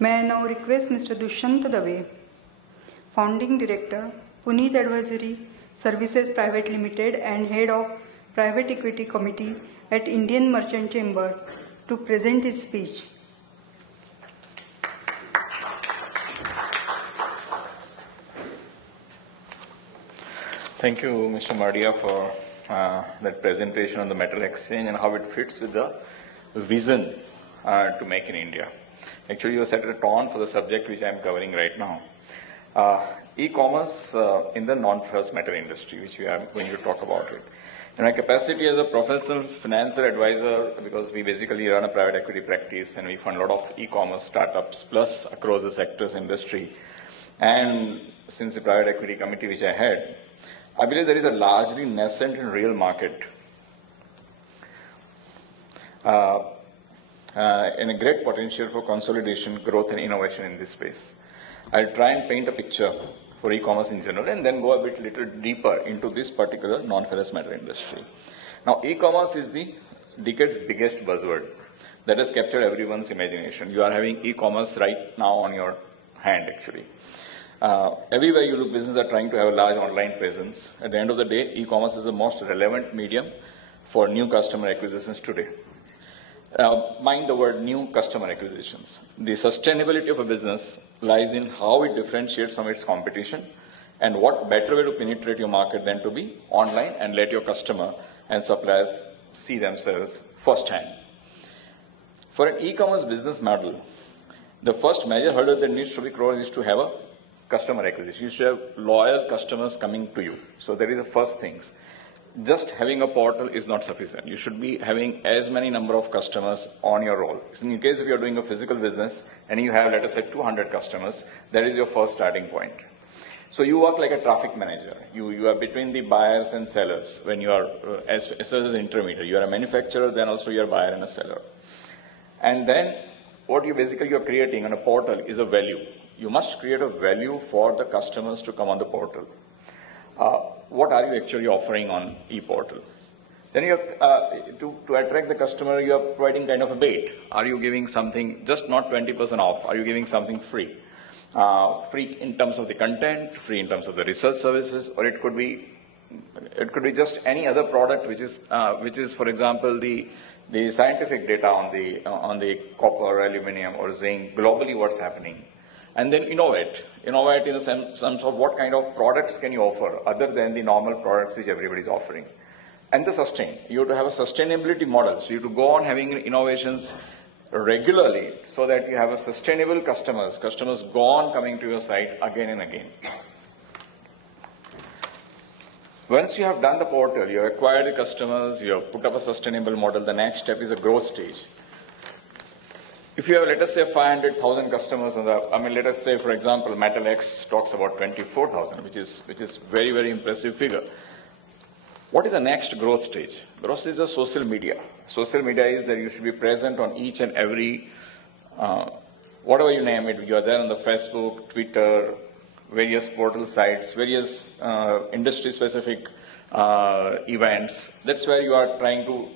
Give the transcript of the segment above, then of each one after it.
May I now request Mr. Dushyant Dave, Founding Director, Puneet Advisory Services Private Limited and Head of Private Equity Committee at Indian Merchant Chamber, to present his speech. Thank you, Mr. Mardia, for that presentation on the metal exchange and how it fits with the vision to make in India. Actually, you set a tone for the subject which I am covering right now. E-commerce in the non-ferrous metal industry, which we are going to talk about it. In my capacity as a professional financial advisor, because we basically run a private equity practice and we fund a lot of e-commerce startups plus across the sectors industry. And since the private equity committee which I had, I believe there is a largely nascent and real market and a great potential for consolidation, growth and innovation in this space. I'll try and paint a picture for e-commerce in general and then go a little deeper into this particular non-ferrous metal industry. Now, e-commerce is the decade's biggest buzzword that has captured everyone's imagination. You are having e-commerce right now on your hand, actually. Everywhere you look, businesses are trying to have a large online presence. At the end of the day, e-commerce is the most relevant medium for new customer acquisitions today. Mind the word new customer acquisitions. The sustainability of a business lies in how it differentiates from its competition, and what better way to penetrate your market than to be online and let your customer and suppliers see themselves firsthand. For an e-commerce business model, the first major hurdle that needs to be crossed is to have a customer acquisition. You should have loyal customers coming to you. So that is the first thing. Just having a portal is not sufficient. You should be having as many number of customers on your roll. So in case if you're doing a physical business and you have, let us say, 200 customers, that is your first starting point. So you work like a traffic manager. You are between the buyers and sellers when you are as an intermediary. You are a manufacturer, then also you are a buyer and a seller. And then what you basically are creating on a portal is a value. You must create a value for the customers to come on the portal. What are you actually offering on e-portal? Then you to attract the customer, you are providing kind of a bait. Are you giving something just not 20% off? Are you giving something free? Free in terms of the content, free in terms of the research services, or it could be just any other product which is for example the scientific data on the copper, aluminum, or zinc globally what's happening. And then innovate in the sense of what kind of products can you offer other than the normal products which everybody is offering. And the sustain. You have to have a sustainability model. So you have to go on having innovations regularly so that you have a sustainable customers. Customers go on coming to your site again and again. Once you have done the portal, you have acquired the customers, you have put up a sustainable model, the next step is a growth stage. If you have, let us say, 500,000 customers on the, let us say, for example, Mtlexs talks about 24,000, which is very, very impressive figure. What is the next growth stage? Growth stage is social media. Social media is that you should be present on each and every, whatever you name it, you are there on the Facebook, Twitter, various portal sites, various industry-specific events. That's where you are trying to,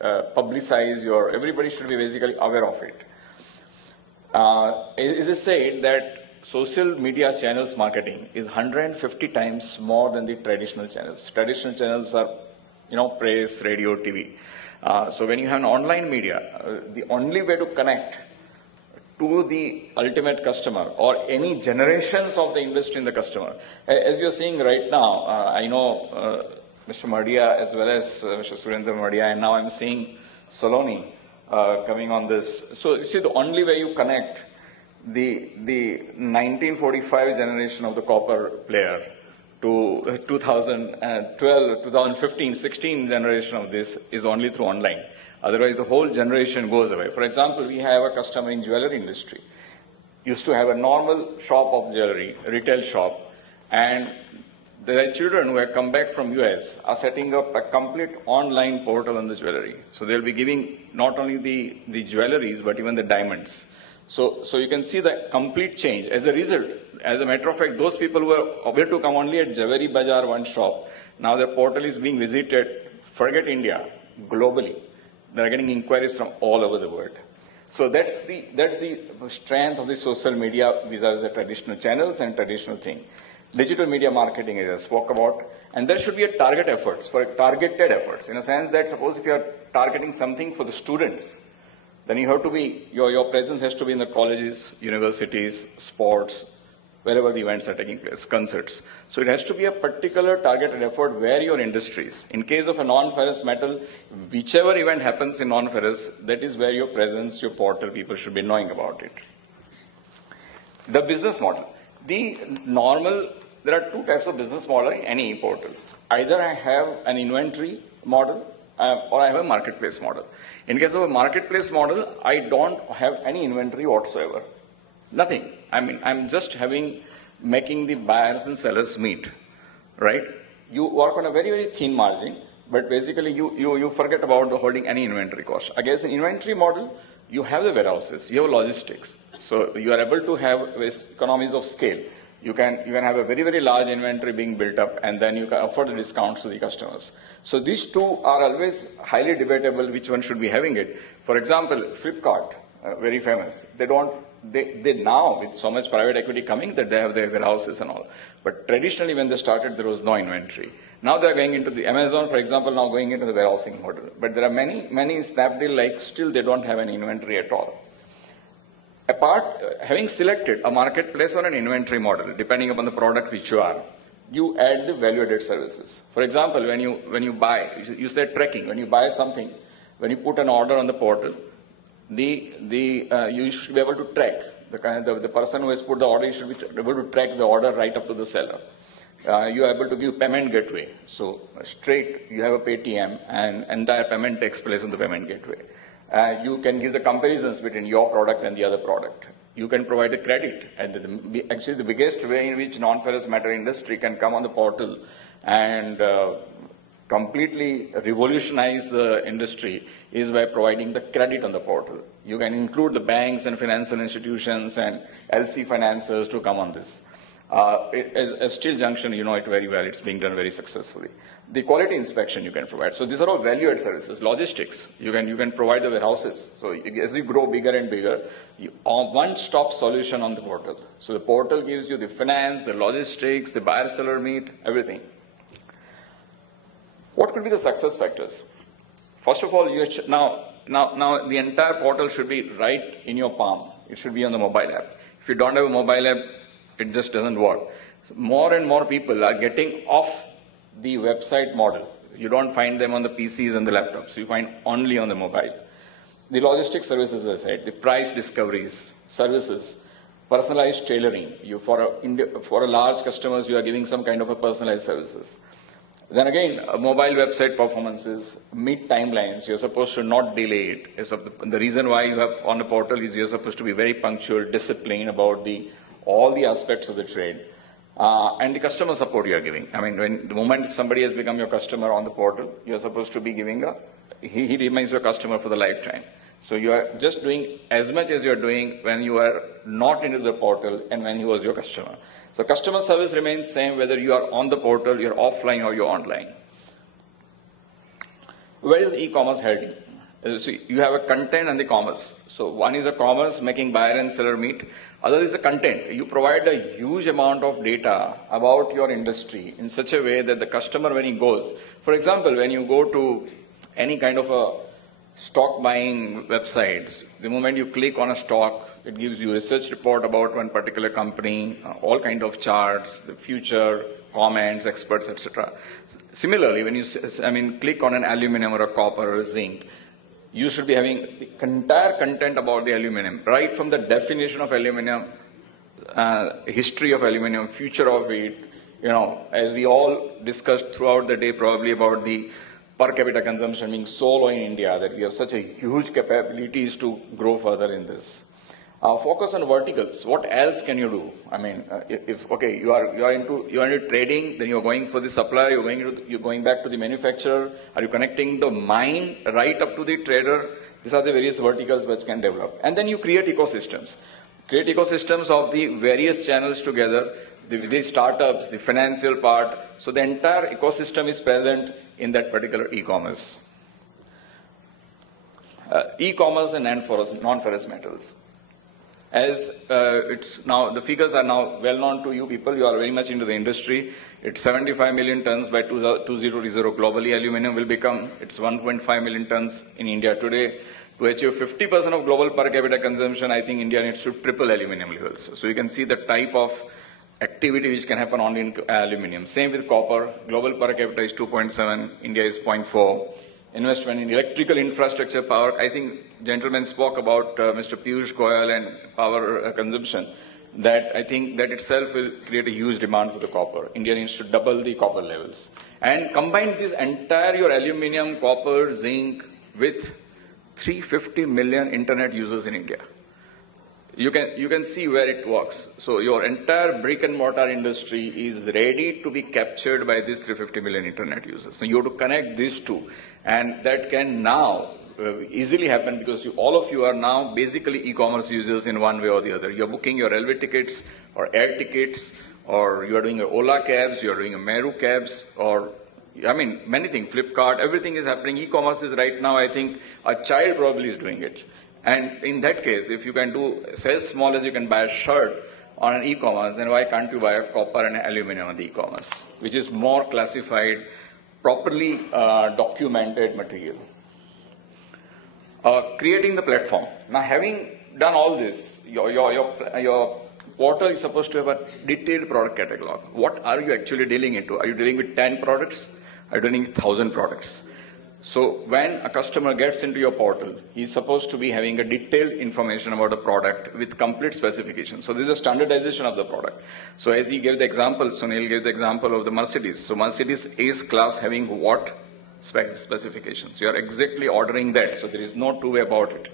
publicize everybody should be basically aware of it. It is said that social media channels marketing is 150 times more than the traditional channels. Traditional channels are, press, radio, TV. So when you have an online media, the only way to connect to the ultimate customer or any generations of the industry in the customer. As you're seeing right now, I know Mr. Mardia as well as Mr. Surendra Mardia, and now I'm seeing Saloni coming on this. So you see, the only way you connect the 1945 generation of the copper player to 2012, 2015, 16 generation of this is only through online. Otherwise, the whole generation goes away. For example, we have a customer in jewelry industry. Used to have a normal shop of jewelry, retail shop, and the children who have come back from US are setting up a complete online portal on the jewelry. So they'll be giving not only the jewelries, but even the diamonds. So you can see the complete change. As a result, as a matter of fact, those people who were able to come only at Jewelry Bazaar one shop, now their portal is being visited, forget India, globally. They are getting inquiries from all over the world. So that's the strength of the social media vis-a-vis the traditional channels and traditional thing. Digital media marketing, as I spoke about, and there should be a targeted efforts, in a sense that suppose if you are targeting something for the students, then you have to be, your presence has to be in the colleges, universities, sports, wherever the events are taking place, concerts. So it has to be a particular targeted effort where your industries. In case of a non-ferrous metal, whichever event happens in non-ferrous, that is where your presence, your portal, people should be knowing about it. The business model. There are two types of business model in any portal. Either I have an inventory model or I have a marketplace model. In case of a marketplace model, I don't have any inventory whatsoever. Nothing. I mean, I'm just making the buyers and sellers meet, right? You work on a very, very thin margin, but basically you forget about the holding any inventory cost. Against an inventory model, you have the warehouses, you have logistics. So you are able to have economies of scale. You can have a very, very large inventory being built up, and then you can offer the discounts to the customers. So these two are always highly debatable which one should be having it. For example, Flipkart, very famous. They now, with so much private equity coming, that they have their warehouses and all. But traditionally, when they started, there was no inventory. Now they're going into the Amazon, for example, now going into the warehousing model. But there are many Snapdeal-like, still they don't have any inventory at all. Having selected a marketplace or an inventory model, depending upon the product which you are, you add the value-added services. For example, when you buy, you said tracking. When you buy something, when you put an order on the portal, you should be able to track the person who has put the order. You should be able to track the order right up to the seller. You are able to give payment gateway. So straight, you have a Paytm, and entire payment takes place on the payment gateway. You can give the comparisons between your product and the other product. You can provide the credit. And actually, the biggest way in which non-ferrous metal industry can come on the portal and completely revolutionize the industry is by providing the credit on the portal. You can include the banks and financial institutions and LC financiers to come on this. As Steel Junction, you know it very well. It's being done very successfully. The quality inspection you can provide. So these are all value-added services. Logistics, you can provide the warehouses. So as you grow bigger and bigger, one-stop solution on the portal. So the portal gives you the finance, the logistics, the buyer-seller meet, everything. What could be the success factors? First of all, now the entire portal should be right in your palm. It should be on the mobile app. If you don't have a mobile app, it just doesn't work. So more and more people are getting off the website model. You don't find them on the PCs and the laptops. You find only on the mobile. The logistics services, as I said, the price discoveries, services, personalized tailoring. For a large customers, you are giving some kind of a personalized services. Then again, mobile website performances, meet timelines. You're supposed to not delay it. The reason why you have on the portal is you're supposed to be very punctual, disciplined about all the aspects of the trade. And the customer support you are giving. I mean, the moment somebody has become your customer on the portal, you're supposed to be giving he remains your customer for the lifetime. So you are just doing as much as you're doing when you are not into the portal and when he was your customer. So customer service remains same whether you are on the portal, you're offline or you're online. Where is e-commerce heading? So you have a content and the commerce. So one is a commerce making buyer and seller meet. Other is a content. You provide a huge amount of data about your industry in such a way that the customer, when he goes, for example, when you go to any kind of a stock buying websites, the moment you click on a stock, it gives you a research report about one particular company, all kind of charts, the future, comments, experts, etc. Similarly, when you click on an aluminum or a copper or a zinc, you should be having the entire content about the aluminum, right from the definition of aluminum, history of aluminum, future of it, as we all discussed throughout the day probably about the per capita consumption being so low in India that we have such a huge capabilities to grow further in this. Focus on verticals. What else can you do? I mean, you are into trading, then you're going for the supplier, you're going back to the manufacturer. Are you connecting the mine right up to the trader? These are the various verticals which can develop. And then you create ecosystems. Create ecosystems of the various channels together, the startups, the financial part. So the entire ecosystem is present in that particular e-commerce. E-commerce and non-ferrous metals. As it's now, the figures are now well known to you people, you are very much into the industry. It's 75 million tons by 2030 globally. Aluminum will become, it's 1.5 million tons in India today. To achieve 50% of global per capita consumption, I think India needs to triple aluminum levels. So you can see the type of activity which can happen only in aluminum. Same with copper. Global per capita is 2.7, India is 0.4. Investment in electrical infrastructure, power. I think gentlemen spoke about Mr. Piyush Goyal and power consumption. That I think that itself will create a huge demand for the copper. India needs to double the copper levels. And combine this entire your aluminum, copper, zinc with 350 million internet users in India. You can see where it works. So your entire brick and mortar industry is ready to be captured by these 350 million internet users. So you have to connect these two. And that can now easily happen because all of you are now basically e-commerce users in one way or the other. You're booking your railway tickets or air tickets, or you're doing your Ola cabs, you're doing a Meru cabs, or I mean, many things, Flipkart, everything is happening. E-commerce is right now, I think, a child probably is doing it. And in that case, if you can do as small as you can buy a shirt on an e-commerce, then why can't you buy a copper and aluminum on the e-commerce, which is more classified, properly documented material. Creating the platform. Now, having done all this, your portal is supposed to have a detailed product catalog. What are you actually dealing into? Are you dealing with 10 products? Are you dealing with 1,000 products? So when a customer gets into your portal, he's supposed to be having a detailed information about the product with complete specifications. So this is a standardization of the product. So as he gave the example, Sunil gave the example of the Mercedes. So Mercedes Ace class having what specifications? You are exactly ordering that. So there is no two way about it.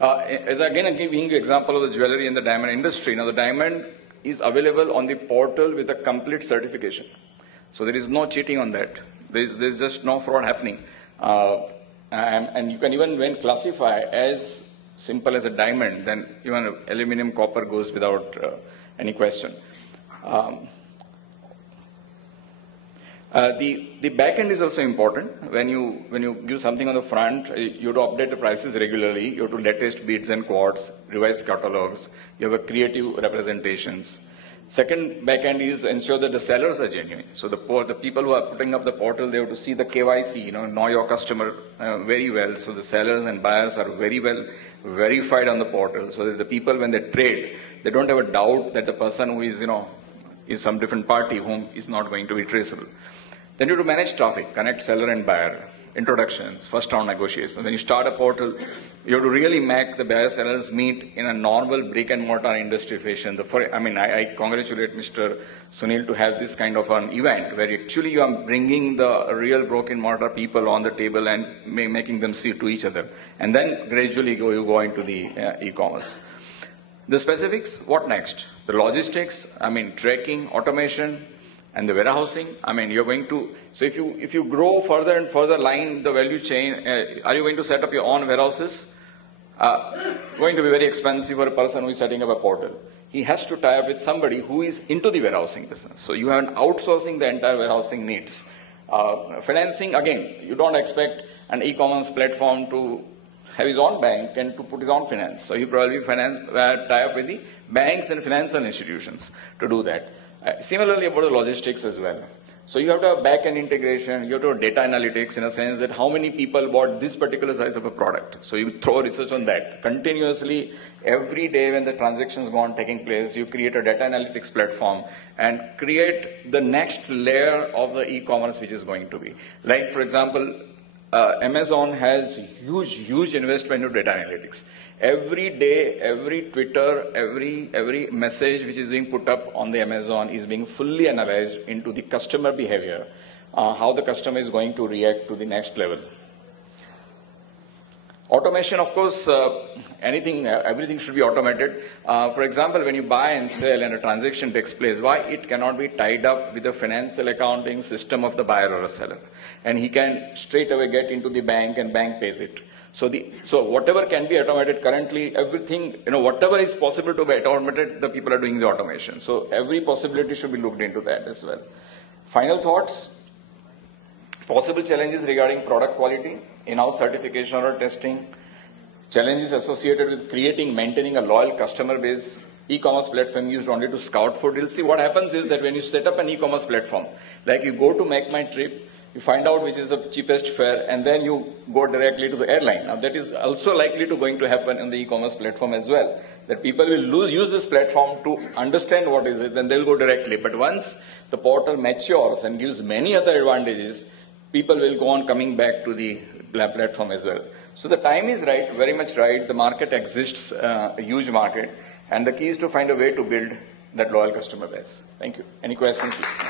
As again, I'm giving you example of the jewelry and the diamond industry. Now the diamond is available on the portal with a complete certification. So there is no cheating on that. There's just no fraud happening. And you can even when classify as simple as a diamond, then even aluminum, copper goes without any question. The back end is also important. When you give something on the front, you have to update the prices regularly. You have to latest bids and quotes, revise catalogs. You have a creative representations. Second backend is ensure that the sellers are genuine. So the people who are putting up the portal, they have to see the KYC, know your customer very well. So the sellers and buyers are very well verified on the portal, so that the people when they trade, they don't have a doubt that the person who is is some different party whom is not going to be traceable. Then you have to manage traffic, connect seller and buyer, introductions, first round negotiations. When you start a portal, you have to really make the buyer sellers meet in a normal brick and mortar industry fashion. I congratulate Mr. Sunil to have this kind of an event where actually you are bringing the real brick and mortar people on the table and making them see to each other. And then gradually you go into the e-commerce. The specifics, what next? The logistics, tracking, automation, and the warehousing. You're going to, so if you grow further and further line the value chain, are you going to set up your own warehouses? Going to be very expensive for a person who is setting up a portal. He has to tie up with somebody who is into the warehousing business. So you have an outsourcing the entire warehousing needs. Financing, again, you don't expect an e-commerce platform to have his own bank and to put his own finance. So he probably tie up with the banks and financial institutions to do that. Similarly about the logistics as well. So you have to have back-end integration, you have to have data analytics in a sense that how many people bought this particular size of a product. So you throw research on that. Continuously, every day when the transactions go on taking place, you create a data analytics platform and create the next layer of the e-commerce which is going to be. Like for example, Amazon has huge investment in data analytics. Every day, every Twitter, every message which is being put up on the Amazon is being fully analyzed into the customer behavior, how the customer is going to react to the next level. Automation, of course, everything should be automated. For example, when you buy and sell and a transaction takes place, why it cannot be tied up with the financial accounting system of the buyer or a seller? And he can straight away get into the bank and bank pays it. So whatever can be automated currently, everything, whatever is possible to be automated, the people are doing the automation. So every possibility should be looked into that as well. Final thoughts. Possible challenges regarding product quality, in-house certification or testing, challenges associated with creating, maintaining a loyal customer base. E-commerce platform used only to scout for deals. See, what happens is that when you set up an e-commerce platform, like you go to Make My Trip, you find out which is the cheapest fare, and then you go directly to the airline. Now, that is also likely to going to happen on the e-commerce platform as well, that people will use this platform to understand what is it, then they'll go directly. But once the portal matures and gives many other advantages, people will go on coming back to the platform as well. So the time is right, very much right. The market exists, a huge market. And the key is to find a way to build that loyal customer base. Thank you. Any questions, please?